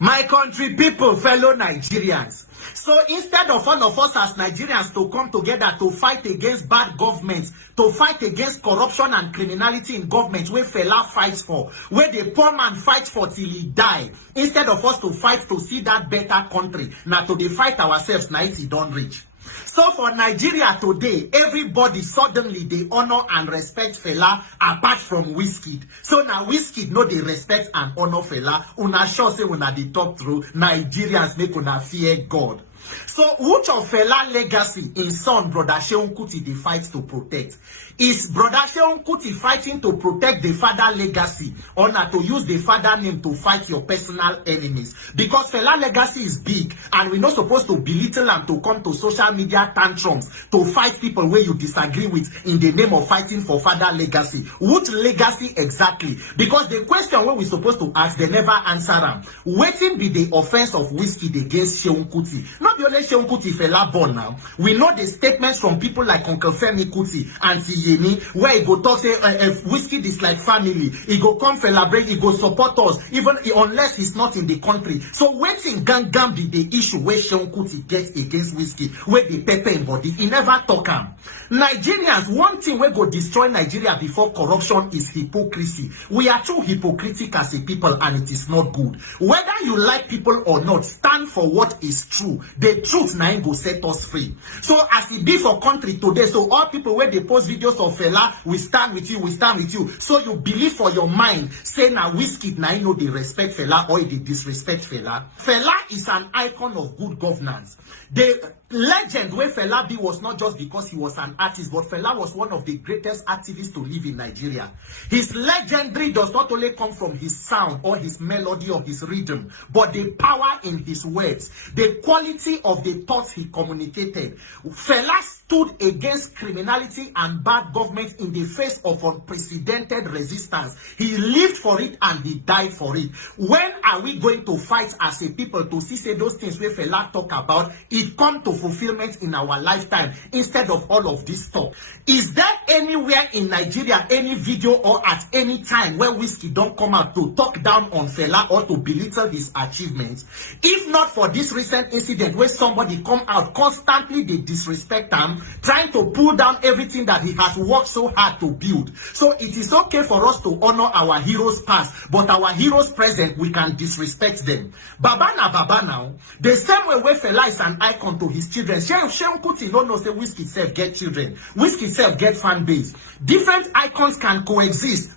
My country people, fellow Nigerians. So instead of all of us as Nigerians to come together to fight against bad governments, to fight against corruption and criminality in government, where Fela fights for, where the poor man fights for till he die, instead of us to fight to see that better country, now to dey fight ourselves, now it don't reach. So for Nigeria today, everybody suddenly they honor and respect Fela apart from Wizkid. So now Wizkid no they respect and honor Fela. Una sure say una the talk through Nigerians make una fear God. So which of Fela legacy in son brother Seun Kuti they fight to protect? Is brother Seun Kuti fighting to protect the father legacy or not to use the father name to fight your personal enemies? Because Fela legacy is big and we're not supposed to belittle and to come to social media tantrums to fight people where you disagree with in the name of fighting for father legacy. Which legacy exactly? Because the question what we're supposed to ask, they never answer them. Waiting be the offense of Wizkid against Seun Kuti. Not the only Seun Kuti Fela born now. We know the statements from people like Uncle Femi Kuti and Yemi, where he go talk say Wizkid is like family. He go come celebrate, he go support us, even unless he's not in the country. So waiting gang be the issue where Seun Kuti gets against Wizkid, where the pepper in body. He never talk am. Nigerians, one thing we go destroy Nigeria before corruption is hypocrisy. We are too hypocritical as a people and it is not good. Whether you like people or not, stand for what is true. The truth now go set us free. So as it be for country today, so all people where they post videos of Fela, we stand with you, we stand with you. So you believe for your mind, say now Wizkid now you know they respect Fela or they disrespect Fela. Fela is an icon of good governance. The legend where Fela be was not just because he was an artist, but Fela was one of the greatest artists to live in Nigeria. His legendary does not only come from his sound or his melody or his rhythm, but the power in his words, the quality of the thoughts he communicated. Fela stood against criminality and bad government in the face of unprecedented resistance. He lived for it and he died for it. When are we going to fight as a people to see say those things where Fela talk about, it come to fulfillment in our lifetime instead of all of this talk? Is there anywhere in Nigeria, any video or at any time where Wizkid don't come out to talk down on Fela or to belittle his achievements? If not for this recent incident where somebody come out constantly they disrespect him, trying to pull down everything that he has worked so hard to build. So it is okay for us to honor our heroes past, but our heroes present we can disrespect them. Baba na Baba now. The same way where Fela is an icon to his children. Seun Kuti no know say Wizkid self get children. Wizkid self get fan base. Different icons can coexist.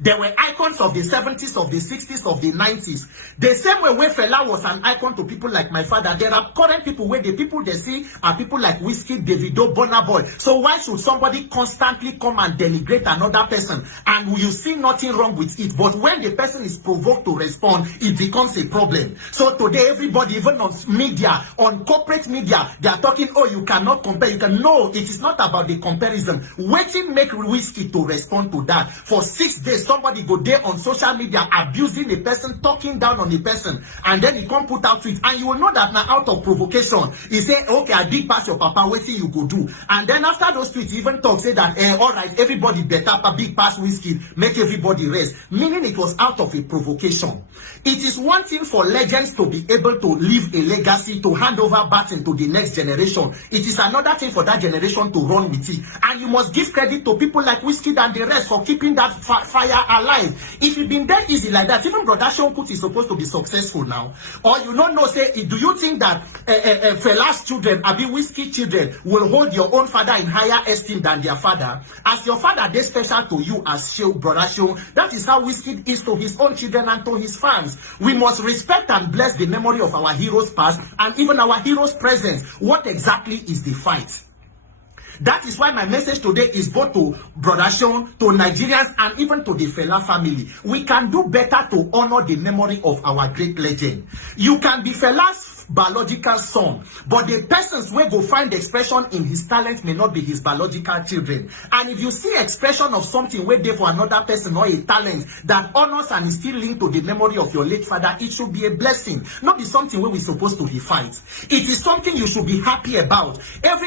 There were icons of the 70s, of the 60s, of the 90s. The same way where Fela was an icon to people like my father, there are current people where the people they see are people like Wizkid, Davido, Burna Boy. So why should somebody constantly come and denigrate another person? And you see nothing wrong with it. But when the person is provoked to respond, it becomes a problem. So today, everybody, even on media, on corporate media, they are talking, oh, you cannot compare. You can. No, it is not about the comparison. Waiting make Wizkid to respond to that. For 6 days, somebody go there on social media abusing a person, talking down on a person, and then he come put out tweets, and you will know that now out of provocation, he say, okay, I did pass your papa, what you go do? And then after those tweets, he even talk, say that, all right, everybody better big pass Wizkid, make everybody rest. Meaning it was out of a provocation. It is one thing for legends to be able to leave a legacy, to hand over baton to the next generation. It is another thing for that generation to run with it. And you must give credit to people like Wizkid and the rest for keeping that fire alive. If it been that easy like that, even brother Seun Kuti is supposed to be successful now. Or you don't know, say, do you think that Fela's children, Abi Wizkid children, will hold your own father in higher esteem than their father? As your father, they special to you as brother Seun. That is how Wizkid is to his own children and to his fans. We must respect and bless the memory of our heroes past and even our heroes present. What exactly is the fight? That is why my message today is both to Brother Seun, to Nigerians, and even to the Fela family. We can do better to honor the memory of our great legend. You can be Fela's biological son, but the persons where go find expression in his talent may not be his biological children. And if you see expression of something where there for another person or a talent that honors and is still linked to the memory of your late father, it should be a blessing, not be something where we're supposed to be fight. It is something you should be happy about.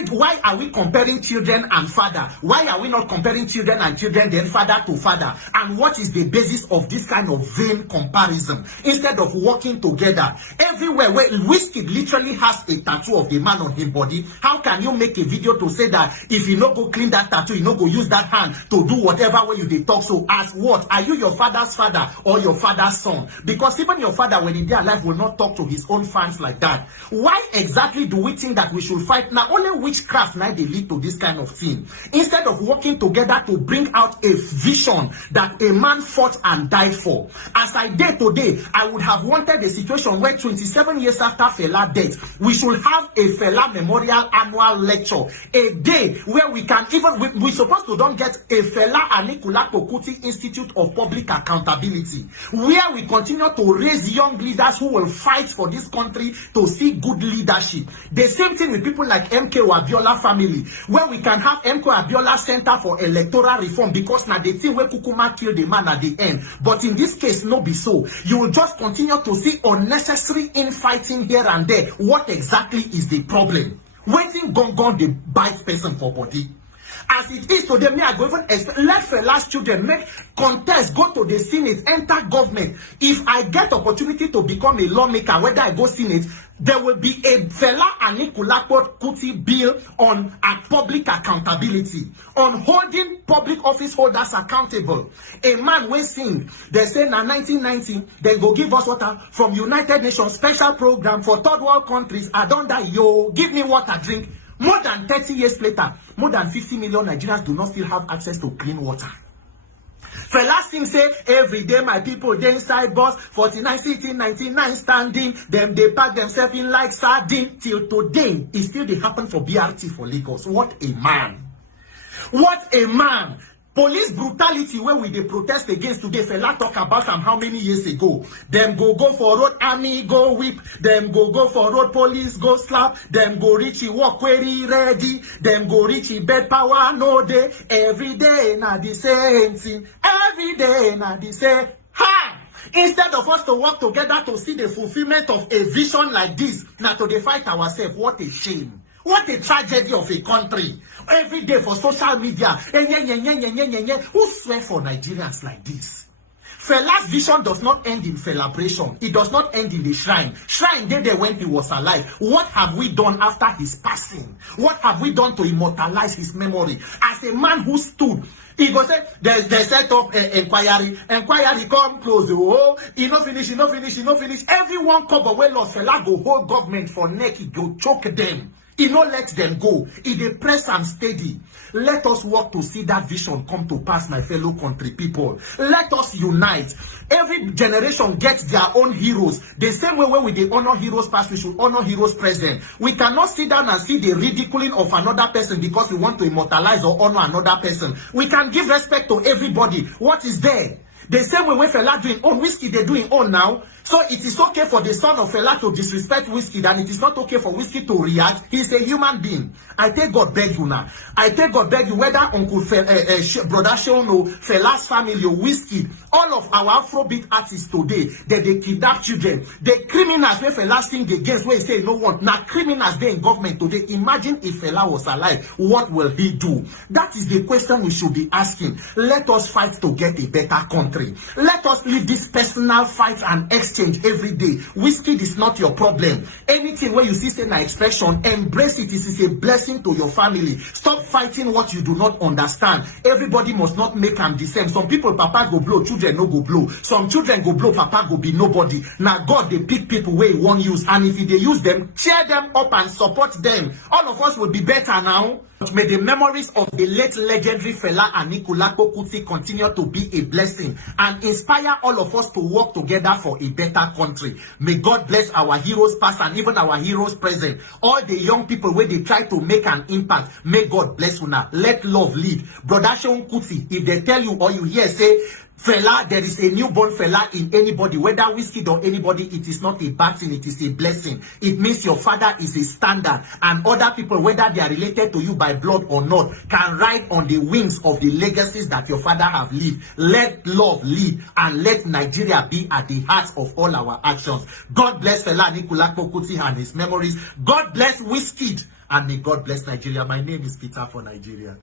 Why are we comparing comparing children and father? Why are we not comparing children and children, then father to father? And what is the basis of this kind of vain comparison? Instead of working together, everywhere where Whiskey literally has a tattoo of the man on his body, how can you make a video to say that if you no go clean that tattoo, you no go use that hand to do whatever way you dey talk? So as what? Are you your father's father or your father's son? Because even your father, when he's alive, will not talk to his own fans like that. Why exactly do we think that we should fight? Now only witchcraft now they lead to this kind of thing, instead of working together to bring out a vision that a man fought and died for. As I did today, I would have wanted a situation where 27 years after Fela death, we should have a Fela Memorial Annual Lecture, a day where we can even, we supposed to don't get a Fela Anikulapo Kuti Institute of Public Accountability, where we continue to raise young leaders who will fight for this country to see good leadership. The same thing with people like MK Abiola family, where we can have MK Abiola Center for Electoral Reform, because now the thing where Kukuma killed the man at the end. But in this case, no be so. You will just continue to see unnecessary infighting here and there. What exactly is the problem? Waiting gone the bite person for body. As it is today, me I go even let Fela's children make contest, go to the Senate, enter government. If I get opportunity to become a lawmaker, whether I go Senate, there will be a Fela Anikulapo Kuti bill on public accountability, on holding public office holders accountable. A man will sing, they say na 1990, they go give us water from United Nations special program for third world countries. I don't die, yo, give me water, drink. More than 30 years later, more than 50 million Nigerians do not still have access to clean water. Fela Singh say, every day my people, they inside bus, 49 sitting, 99 standing, them they pack themselves in like sardine. Till today, it still they happen for BRT for Lagos. What a man. What a man. Police brutality where we they protest against today, Fela talk about them how many years ago. Them go for road army, go whip. Them go for road police, go slap. Them go reach walk query ready. Them go reach bed power no day. Every day na the same thing. Every day na the same. Ha! Instead of us to work together to see the fulfillment of a vision like this, now to they fight ourselves. What a shame. What a tragedy of a country. Every day for social media. Who swear for Nigerians like this? Fela's vision does not end in celebration. It does not end in the shrine. Shrine did there when he was alive. What have we done after his passing? What have we done to immortalize his memory? As a man who stood, he go say, they set up inquiry. Inquiry come close. Oh, he no finish. Everyone cover well lost. Fela go hold government for neck. He go choke them. He no let them go. He dey press and steady. Let us work to see that vision come to pass, my fellow country people. Let us unite. Every generation gets their own heroes. The same way when we dey honor heroes past, we should honor heroes present. We cannot sit down and see the ridiculing of another person because we want to immortalize or honor another person. We can give respect to everybody. What is there? The same way when Fela doing own, Whiskey they doing own now. So it is okay for the son of Fela to disrespect Whiskey, and it is not okay for Whiskey to react. He is a human being. I take God beg you now. I take God beg you, whether Uncle Brother Sean or Fela's family or Whiskey, all of our Afrobeat artists today, they kidnap children. The criminals where Fela sing against, where he say no one. Now criminals they in government today. Imagine if Fela was alive, what will he do? That is the question we should be asking. Let us fight to get a better country. Let us leave this personal fight and exchange every day. Whiskey is not your problem. Anything where you see say na expression, embrace it. It is a blessing to your family. Stop fighting what you do not understand. Everybody must not make them the same. Some people papa go blow, children no go blow. Some children go blow, papa go be nobody. Now God they pick people where he won't use, and if they use them, cheer them up and support them. All of us will be better now. But may the memories of the late legendary Fela Anikulapo Kuti continue to be a blessing and inspire all of us to work together for a better country. May God bless our heroes past and even our heroes present. All the young people where they try to make an impact, may God bless you now. Let love lead. Brother Sean Kuti, if they tell you or you hear say, Fela, there is a newborn Fela in anybody, whether Whiskey or anybody, it is not a bad thing, it is a blessing. It means your father is a standard, and other people, whether they are related to you by blood or not, can ride on the wings of the legacies that your father have lived. Let love lead, and let Nigeria be at the heart of all our actions. God bless Fela Anikulapo Kuti and his memories. God bless Whiskey and may God bless Nigeria. My name is Peter for Nigeria.